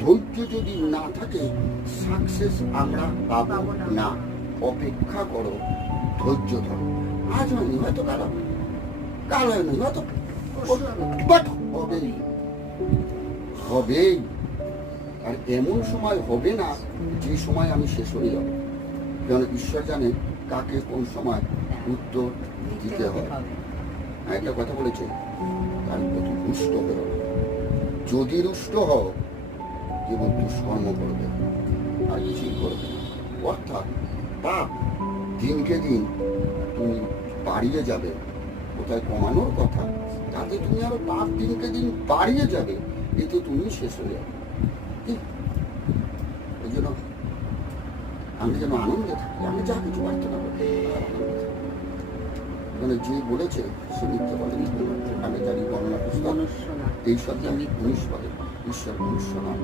ধৈর্য যদি না থাকে সাকসেস আমরা পাবো না। অপেক্ষা করো, ধৈর্য ধরো। আজ হয়নি, হয়তো কাল হবে, কাল হয়নি, হয়তো বাট হবেই হবেই। আর এমন সময় হবে না যে সময় আমি শেষ হয়ে যাব, কারণ ঈশ্বর জানে কাকে কোন সময় উত্তর দিতে হবে। একটা কথা বলেছে, তার প্রতি রুষ্ট হও। যদি রুষ্ট হও কেবল দুষ্কর্ম করবে, আর কিছুই করবে না। অর্থাৎ পাপ দিনকে দিন তুমি বাড়িয়ে যাবে, কোথায় কমানোর কথা, তাতে তুমি আরো পাপ দিনকে দিন বাড়িয়ে যাবে, এতে তুমি শেষ হয়ে যাবে। ওই জন্য আমি যেন আনন্দে থাকি, আমি যা কিছু প্রার্থনা করি মানে যে বলেছে সে মিথ্যে বলেনি। আমি জানি বর্ণনা পুস্তক এই সব 19 পদে ঈশ্বর মনুষ্য নয়।